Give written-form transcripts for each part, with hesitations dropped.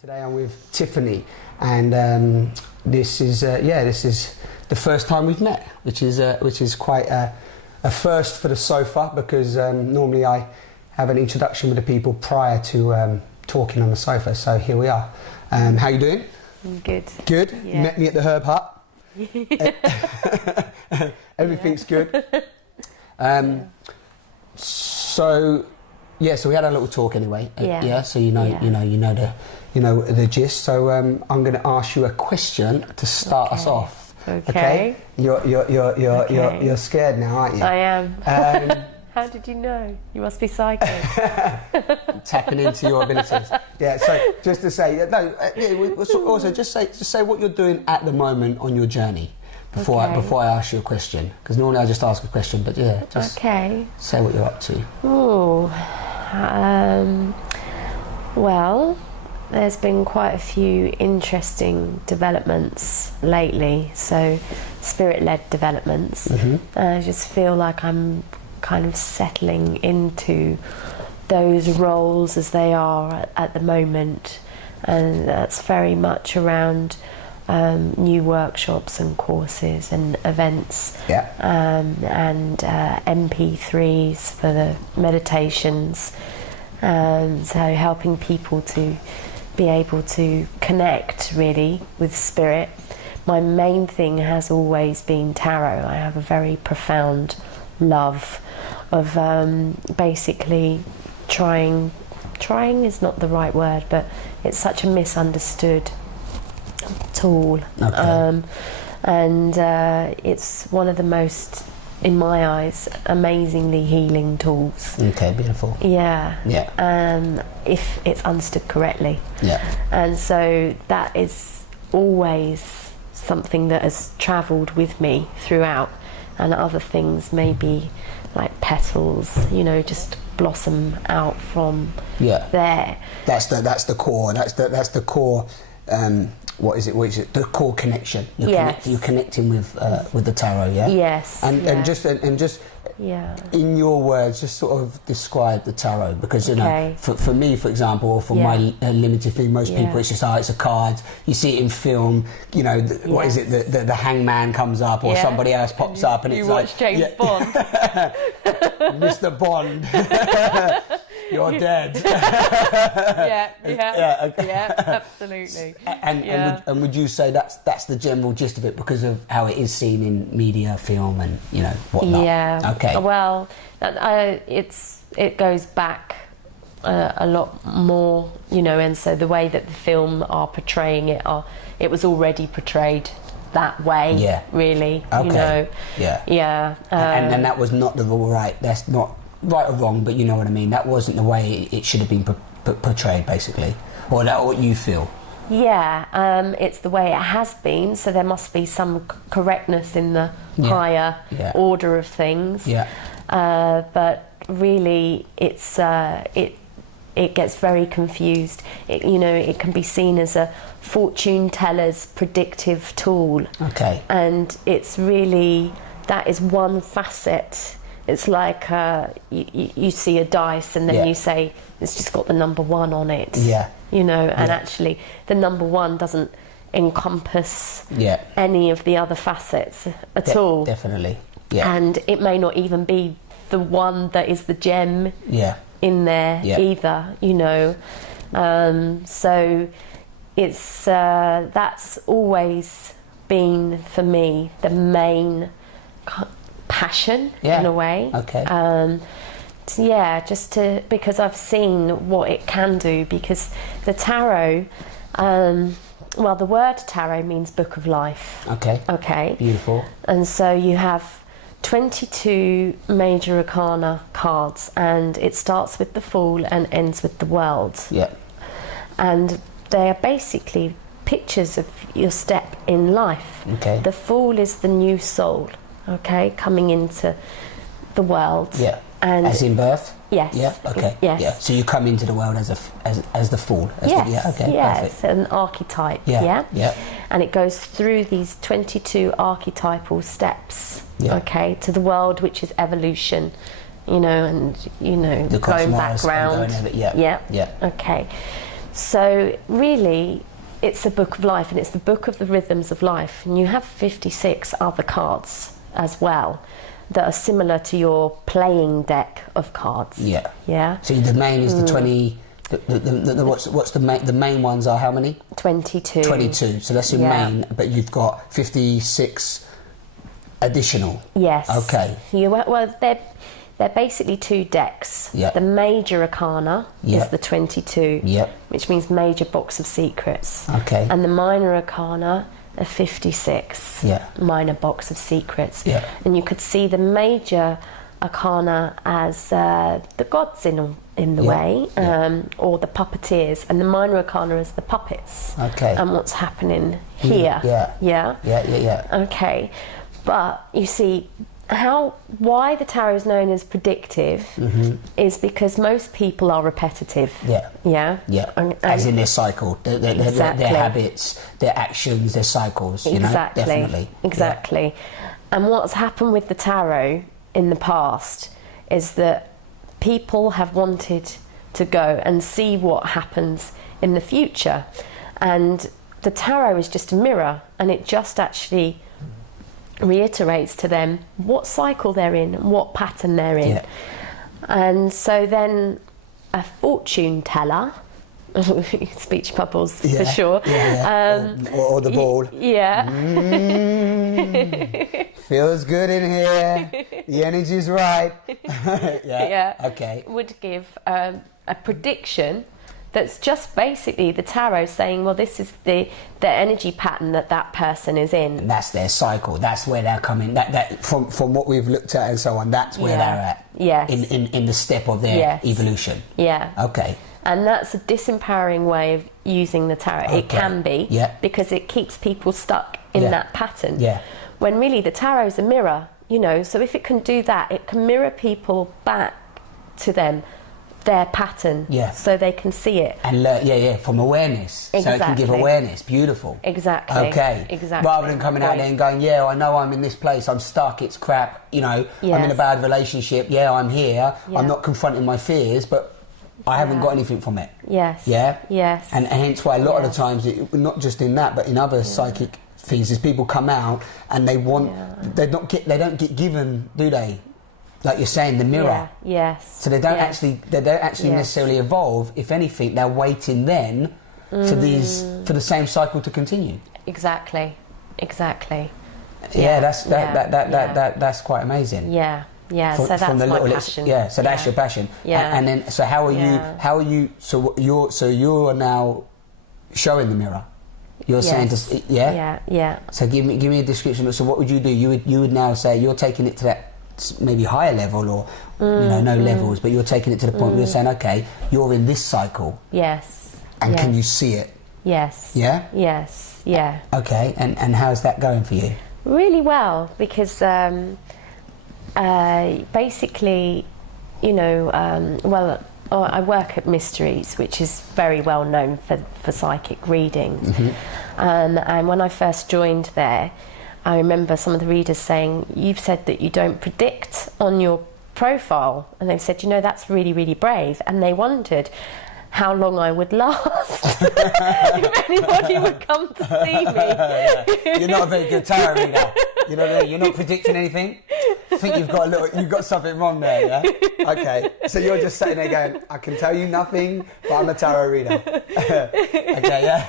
Today I'm with Tiffany, and this is the first time we've met, which is quite a first for the sofa, because normally I have an introduction with the people prior to talking on the sofa. So here we are. How you doing? Good. Good. Yeah. You met me at the Herb Hut. Everything's good. So we had a little talk anyway. So you know the gist. So I'm going to ask you a question to start us off. Okay. You're scared now, aren't you? I am. How did you know? You must be psychic. Tapping into your abilities. Yeah. So just to say, also just say what you're doing at the moment on your journey before I ask you a question, because normally I just ask a question, but just say what you're up to. Ooh. Well, there's been quite a few interesting developments lately, so spirit-led developments. I just feel like I'm kind of settling into those roles as they are at the moment, and that's very much around new workshops and courses and events, and MP3s for the meditations, so helping people to be able to connect really with spirit. My main thing has always been tarot. I have a very profound love of basically trying is not the right word, but it's such a misunderstood tool. And it's one of the most, in my eyes, amazingly healing tools. Okay, beautiful. If it's understood correctly. And so that is always something that has travelled with me throughout, and other things maybe like petals, just blossom out from there. That's the core. That's the core. What is it? The core connection. You're connecting with the tarot, yeah. Yes. And just in your words, just sort of describe the tarot, because for me, for example, or for my limited thing, most people it's just it's a card. You see it in film. What is it? The hangman comes up, or somebody else pops up, and it's like you watch James Bond. Mr. Bond. You're dead. Absolutely. And would you say that's the general gist of it, because of how it is seen in media, film, and whatnot? Yeah. Okay. Well, it goes back a lot more, and so the way that the film are portraying it it was already portrayed that way. Yeah. Really. Okay. Yeah. And that was not the right. That's not right or wrong, but you know what I mean. That wasn't the way it should have been portrayed, basically, or that what you feel. Yeah, it's the way it has been, so there must be some correctness in the higher order of things. But really, it's it gets very confused. It can be seen as a fortune teller's predictive tool. Okay. And it's really, that is one facet. It's like you see a dice, and then you say it's just got the number 1 on it. And actually the number 1 doesn't encompass any of the other facets at all. Definitely. And it may not even be the one that is the gem in there either. So it's that's always been for me the main passion in a way. Because I've seen what it can do, because the tarot, the word tarot means book of life. Okay. Beautiful. And so you have 22 major arcana cards, and it starts with the Fool and ends with the World. And they are basically pictures of your step in life. The Fool is the new soul, coming into the world. And as in birth? Yes. Yes. So you come into the world as the Fool. Yes, an archetype. And it goes through these 22 archetypal steps. To the world, which is evolution. And going back round. Okay. So really, it's a book of life, and it's the book of the rhythms of life. And you have 56 other cards as well that are similar to your playing deck of cards. Yeah. Yeah. So the main is the 20. What's the main ones are how many? 22. 22. So that's your main, but you've got 56 additional. Yes. Okay. Well, they're basically 2 decks. Yep. The major arcana Yep. is the 22, Yep. which means major box of secrets. Okay. And the minor arcana are 56, Yeah. minor box of secrets. Yeah. And you could see the major arcana as the gods in the way, or the puppeteers, and the minor arcana as the puppets. Okay. And what's happening here. Yeah. Yeah. Yeah. Okay. But you see, why the tarot is known as predictive is because most people are repetitive. Yeah. Yeah. Yeah. And as in their cycle, exactly. their habits, their actions, their cycles. You exactly. know, definitely. Exactly. Yeah. And what's happened with the tarot in the past is that people have wanted to go and see what happens in the future, and the tarot is just a mirror, and it just actually reiterates to them what cycle they're in and what pattern they're in. And so then a fortune teller, speech bubbles for sure, or the ball, feels good in here, the energy's right. Okay, would give a prediction that's just basically the tarot saying, well, this is the energy pattern that person is in. And that's their cycle. That's where they're coming. That from what we've looked at and so on. That's where they're at. Yes. In the step of their evolution. Yeah. Okay. And that's a disempowering way of using the tarot. Okay. It can be. Yeah. Because it keeps people stuck in that pattern. Yeah. When really the tarot's a mirror, you know. So if it can do that, it can mirror people back to their pattern, so they can see it and learn, from awareness. Exactly. So it can give awareness. Beautiful. Exactly. Okay. Exactly. Rather than coming out there and going, I know I'm in this place, I'm stuck, it's crap, I'm in a bad relationship, I'm here, I'm not confronting my fears, but I haven't got anything from it. Yes. Yeah. Yes. And hence why a lot of the times, not just in that, but in other psychic things, is people come out and they want, they don't get given, do they? Like you're saying, the mirror. Yes. So they don't actually necessarily evolve. If anything, they're waiting then for the same cycle to continue. Exactly. Yeah, that's quite amazing. Yeah. So that's my passion. So that's your passion. Yeah. And then, so how are you? So you're now showing the mirror. You're saying to Yeah. So give me a description. So what would you do? You would now say you're taking it to that maybe higher level, or no levels, but you're taking it to the point where you're saying, okay, you're in this cycle. Yes. And can you see it? Yes. Yeah? Yes. Yeah. Okay, and how's that going for you? Really well, because basically, I work at Mysteries, which is very well known for psychic readings. And when I first joined there, I remember some of the readers saying, you've said that you don't predict on your profile. And they've said, that's really, really brave. And they wondered how long I would last if anybody would come to see me. You're not a very good tarot reader. You know what I mean? You're not predicting anything. I think you've got something wrong there, yeah? Okay. So you're just sitting there going, I can tell you nothing, but I'm a tarot reader. Okay, yeah.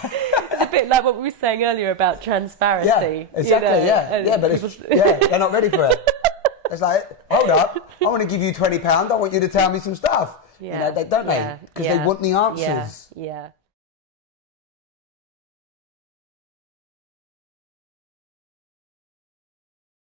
It's a bit like what we were saying earlier about transparency. Yeah, exactly, yeah, but they're not ready for it. It's like, hold up, I want to give you £20, I want you to tell me some stuff. They don't, because they want the answers. Yeah.